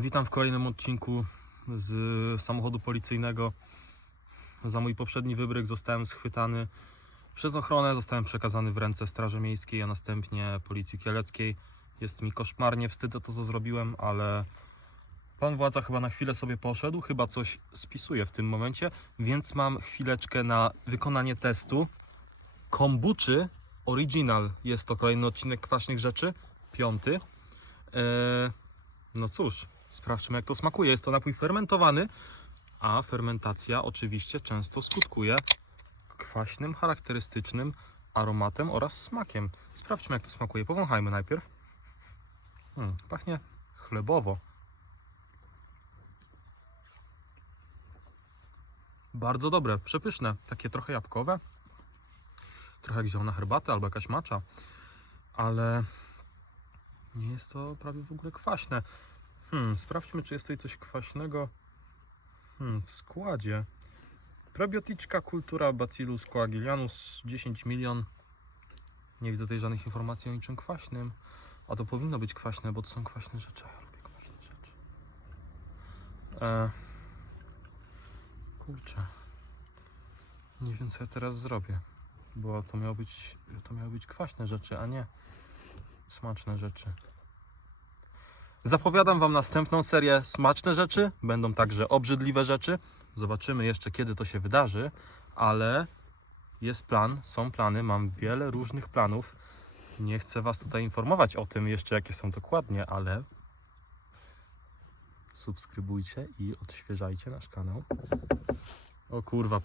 Witam w kolejnym odcinku z samochodu policyjnego. Za mój poprzedni wybryk zostałem schwytany przez ochronę, zostałem przekazany w ręce Straży Miejskiej, a następnie Policji Kieleckiej. Jest mi koszmarnie wstyd za to, co zrobiłem, ale pan władza chyba na chwilę sobie poszedł, chyba coś spisuje w tym momencie, więc mam chwileczkę na wykonanie testu. Kombuczy Original. Jest to kolejny odcinek Kwaśnych Rzeczy, piąty. Eee, no cóż, sprawdźmy jak to smakuje. Jest to napój fermentowany, a fermentacja oczywiście często skutkuje kwaśnym, charakterystycznym aromatem oraz smakiem. Sprawdźmy jak to smakuje. Powąchajmy najpierw. Hmm, pachnie chlebowo. Bardzo dobre, przepyszne, takie trochę jabłkowe. Trochę jak zielona herbata albo jakaś macza, ale nie jest to prawie w ogóle kwaśne. Hmm, sprawdźmy, czy jest tutaj coś kwaśnego hmm, w składzie. Probioticzka kultura Bacillus coagulans 10 milion. Nie widzę tutaj żadnych informacji o niczym kwaśnym. A to powinno być kwaśne, bo to są kwaśne rzeczy. Ja lubię kwaśne rzeczy. E... Kurczę. Nie wiem, co ja teraz zrobię. Bo to miało być, to miały być kwaśne rzeczy, a nie smaczne rzeczy. Zapowiadam Wam następną serię smaczne rzeczy. Będą także obrzydliwe rzeczy. Zobaczymy jeszcze, kiedy to się wydarzy, ale jest plan, są plany, mam wiele różnych planów. Nie chcę Was tutaj informować o tym jeszcze, jakie są dokładnie, ale subskrybujcie i odświeżajcie nasz kanał. O kurwa,